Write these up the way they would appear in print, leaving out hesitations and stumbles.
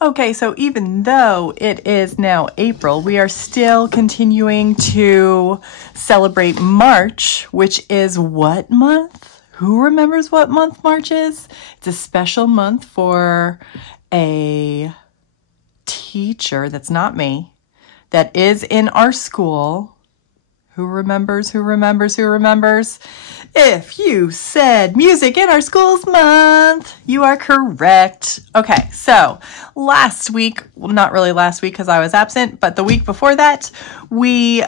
Okay, so even though it is now April, we are still continuing to celebrate March, which is what month? Who remembers what month March is? It's a special month for a teacher that's not me, that is in our school. Who remembers? Who remembers? Who remembers? If you said music in our school's month, you are correct. Okay, so last week, well, not really last week because I was absent, but the week before that, we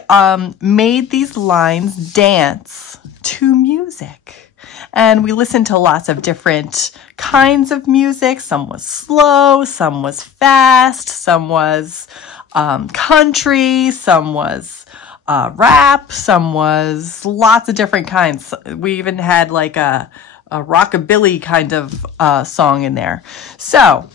made these lines dance to music. And we listened to lots of different kinds of music. Some was slow, some was fast, some was country, some was rap, some was lots of different kinds. We even had like a rockabilly kind of song in there. So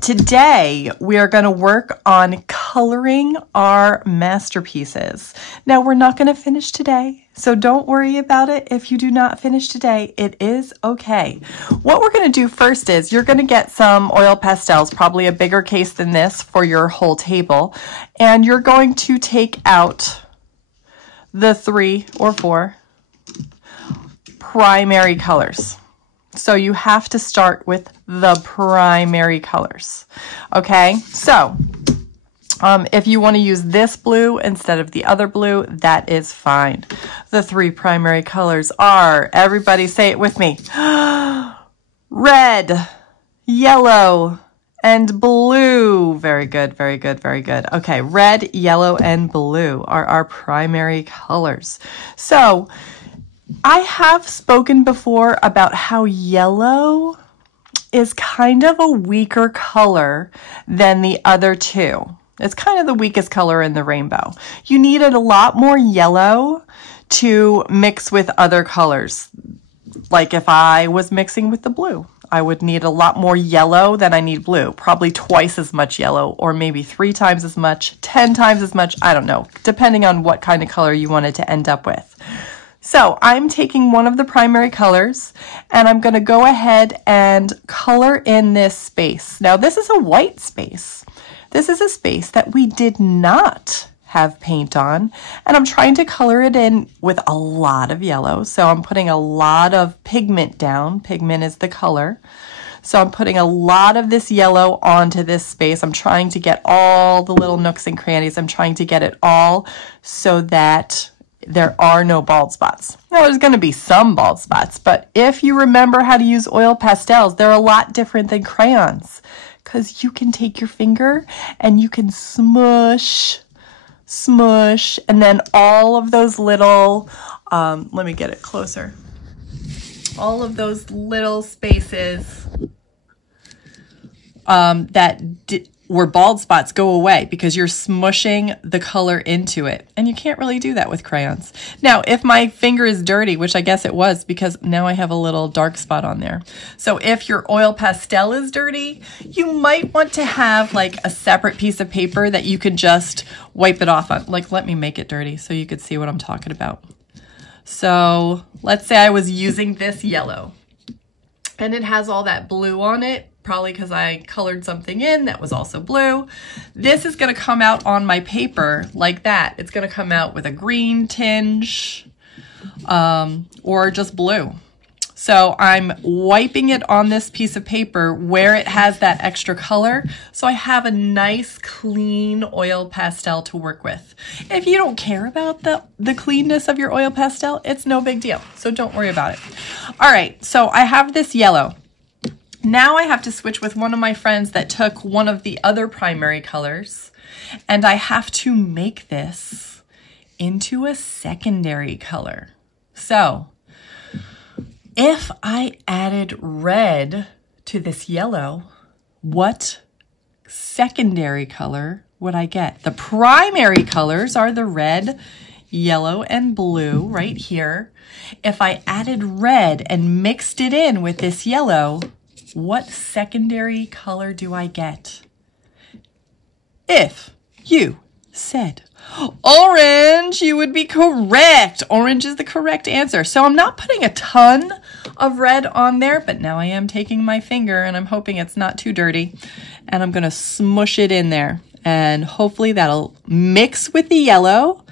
today we are going to work on coloring our masterpieces. Now we're not going to finish today, so don't worry about it if you do not finish today. It is okay. What we're going to do first is you're going to get some oil pastels, probably a bigger case than this for your whole table, and you're going to take out the 3 or 4 primary colors. So you have to start with the primary colors. Okay, so if you want to use this blue instead of the other blue, that is fine. The 3 primary colors are, everybody say it with me, red, yellow, and blue. Very good, very good, very good. Okay, red, yellow, and blue are our primary colors. So I have spoken before about how yellow is kind of a weaker color than the other 2. It's kind of the weakest color in the rainbow. You needed a lot more yellow to mix with other colors. Like if I was mixing with the blue, I would need a lot more yellow than I need blue. Probably twice as much yellow, or maybe 3 times as much, 10 times as much, I don't know, depending on what kind of color you wanted to end up with. So I'm taking one of the primary colors and I'm going to go ahead and color in this space. Now this is a white space. This is a space that we did not have paint on, and I'm trying to color it in with a lot of yellow. So I'm putting a lot of pigment down. Pigment is the color. So I'm putting a lot of this yellow onto this space. I'm trying to get all the little nooks and crannies. I'm trying to get it all so that there are no bald spots. Now, there's going to be some bald spots, but if you remember how to use oil pastels, they're a lot different than crayons, because you can take your finger and you can smush, and then all of those little, let me get it closer, all of those little spaces that where bald spots go away because you're smushing the color into it. And you can't really do that with crayons. Now, if my finger is dirty, which I guess it was because now I have a little dark spot on there. So if your oil pastel is dirty, you might want to have like a separate piece of paper that you could just wipe it off on. Like, let me make it dirty so you could see what I'm talking about. So let's say I was using this yellow and it has all that blue on it. Probably because I colored something in that was also blue. This is going to come out on my paper like that. It's going to come out with a green tinge or just blue. So I'm wiping it on this piece of paper where it has that extra color, so I have a nice clean oil pastel to work with. If you don't care about the cleanness of your oil pastel, it's no big deal, so don't worry about it. All right, so I have this yellow. Now I have to switch with one of my friends that took one of the other primary colors, and I have to make this into a secondary color. So if I added red to this yellow, what secondary color would I get? The primary colors are the red, yellow, and blue right here. If I added red and mixed it in with this yellow, what secondary color do I get? If you said Orange, you would be correct. Orange is the correct answer. So I'm not putting a ton of red on there, but now I am taking my finger and I'm hoping it's not too dirty. And I'm gonna smush it in there. And hopefully that'll mix with the yellow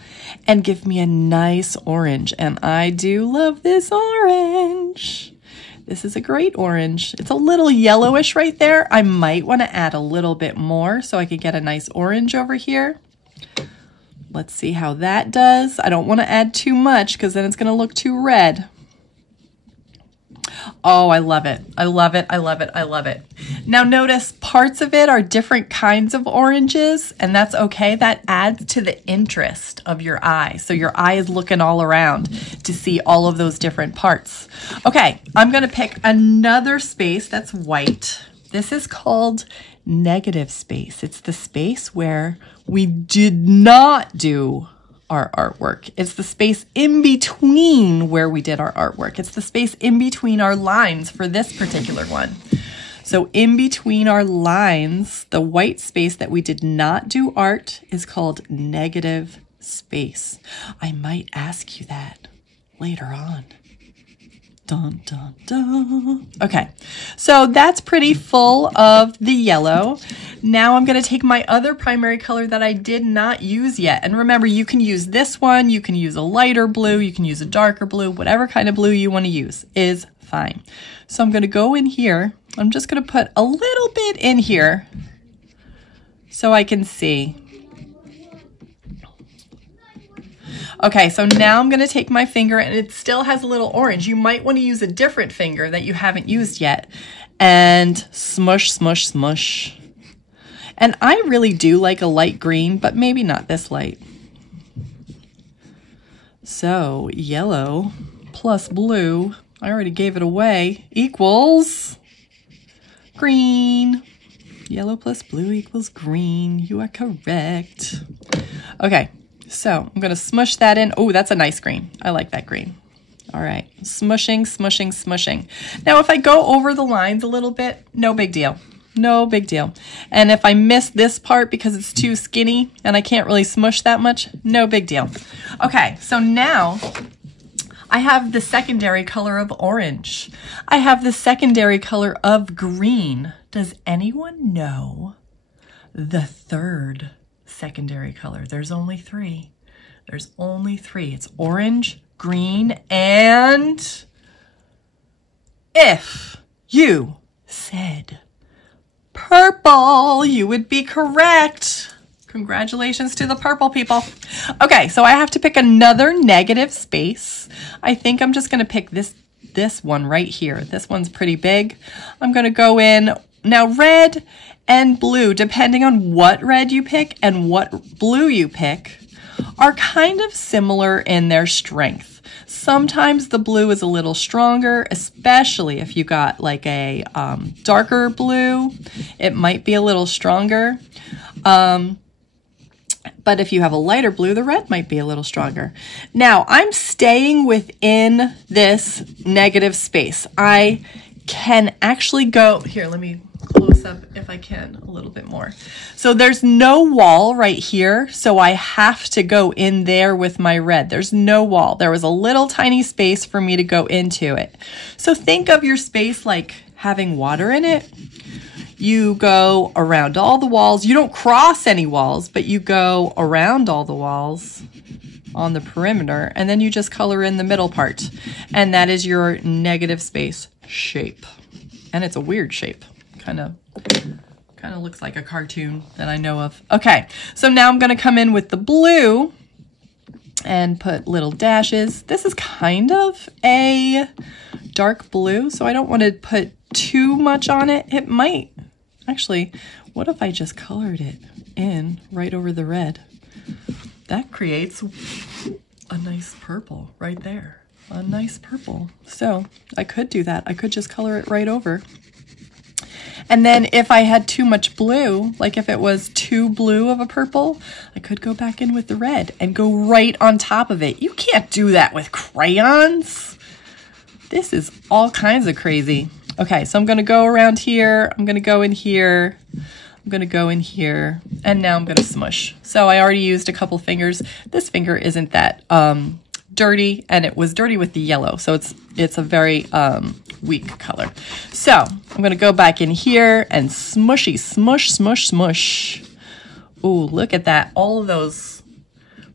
and give me a nice orange. And I do love this orange. This is a great orange. It's a little yellowish right there. I might want to add a little bit more so I could get a nice orange over here. Let's see how that does. I don't want to add too much because then it's going to look too red. Oh, I love it. I love it. I love it. I love it. Now notice parts of it are different kinds of oranges, and that's okay. That adds to the interest of your eye. So your eye is looking all around to see all of those different parts. Okay, I'm going to pick another space that's white. This is called negative space. It's the space where we did not do our artwork. It's the space in between where we did our artwork. It's the space in between our lines for this particular one. So in between our lines, the white space that we did not do art is called negative space. I might ask you that later on. Dun, dun, dun. Okay, so that's pretty full of the yellow. Now I'm going to take my other primary color that I did not use yet. And remember, you can use this one, you can use a lighter blue, you can use a darker blue, whatever kind of blue you want to use is fine. So I'm going to go in here. I'm just going to put a little bit in here so I can see. Okay, so now I'm going to take my finger, and it still has a little orange. You might want to use a different finger that you haven't used yet, and smush, smush, smush. And I really do like a light green, but maybe not this light. So yellow plus blue, I already gave it away, equals green. Yellow plus blue equals green. You are correct. Okay. So I'm going to smush that in. Oh, that's a nice green. I like that green. All right. Smushing, smushing, smushing. Now, if I go over the lines a little bit, no big deal. No big deal. And if I miss this part because it's too skinny and I can't really smush that much, no big deal. Okay, so now I have the secondary color of orange. I have the secondary color of green. Does anyone know the third secondary color? There's only three. There's only three. It's orange, green, and if you said purple, you would be correct. Congratulations to the purple people. Okay, so I have to pick another negative space. I think I'm just going to pick this one right here. This one's pretty big. I'm going to go in. Now, red and blue, depending on what red you pick and what blue you pick, are kind of similar in their strength. Sometimes the blue is a little stronger, especially if you got like a darker blue. It might be a little stronger. But if you have a lighter blue, the red might be a little stronger. Now, I'm staying within this negative space. I can actually go, here, let me close up if I can a little bit more. So there's no wall right here, so I have to go in there with my red. There's no wall. There was a little tiny space for me to go into it. So think of your space like having water in it. You go around all the walls. You don't cross any walls, but you go around all the walls on the perimeter, and then you just color in the middle part. And that is your negative space shape. And it's a weird shape. Kind of looks like a cartoon that I know of. Okay, so now I'm going to come in with the blue and put little dashes. This is kind of a dark blue, so I don't want to put too much on it. It might. Actually, what if I just colored it in right over the red? That creates a nice purple right there. A nice purple. So I could do that. I could just color it right over. And then if I had too much blue, like if it was too blue of a purple, I could go back in with the red and go right on top of it. You can't do that with crayons. This is all kinds of crazy. Okay, so I'm going to go around here. I'm going to go in here. I'm I'm going to go in here, and now I'm going to smush. So I already used a couple fingers. This finger isn't that dirty, and it was dirty with the yellow, so it's a very weak color. So I'm going to go back in here and smushy, smush, smush, smush. Ooh, look at that. All of those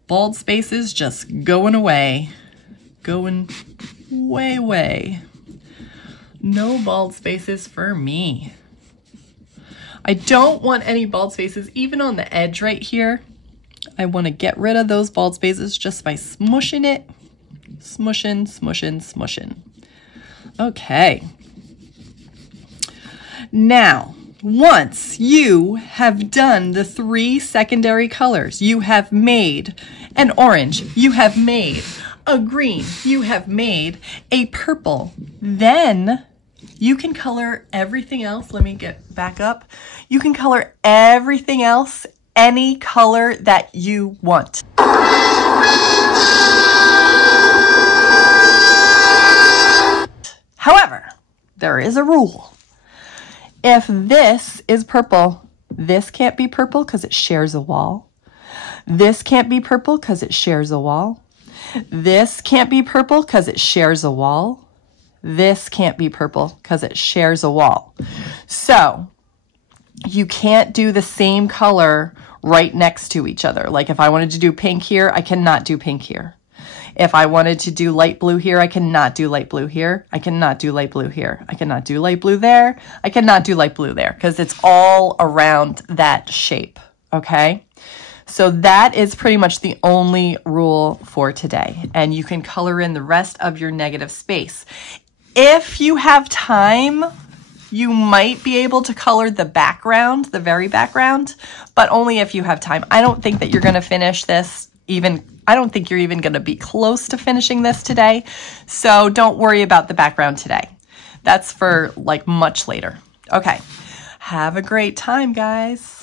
bald spaces just going away. Going way, way. No bald spaces for me. I don't want any bald spaces even on the edge right here. I want to get rid of those bald spaces just by smushing it. Smushing, smushing, smushing. Okay. Now, once you have done the 3 secondary colors, you have made an orange, you have made a green, you have made a purple, then you can color everything else. Let me get back up. You can color everything else any color that you want. However, there is a rule. If this is purple, this can't be purple because it shares a wall. This can't be purple because it shares a wall. This can't be purple because it shares a wall. This can't be purple because it shares a wall. So you can't do the same color right next to each other. Like if I wanted to do pink here, I cannot do pink here. If I wanted to do light blue here, I cannot do light blue here. I cannot do light blue here. I cannot do light blue there. I cannot do light blue there because it's all around that shape, okay? So that is pretty much the only rule for today. And you can color in the rest of your negative space. If you have time, you might be able to color the background, the very background, but only if you have time. I don't think that you're going to finish this I don't think you're even going to be close to finishing this today. So don't worry about the background today. That's for like much later. Okay. Have a great time, guys.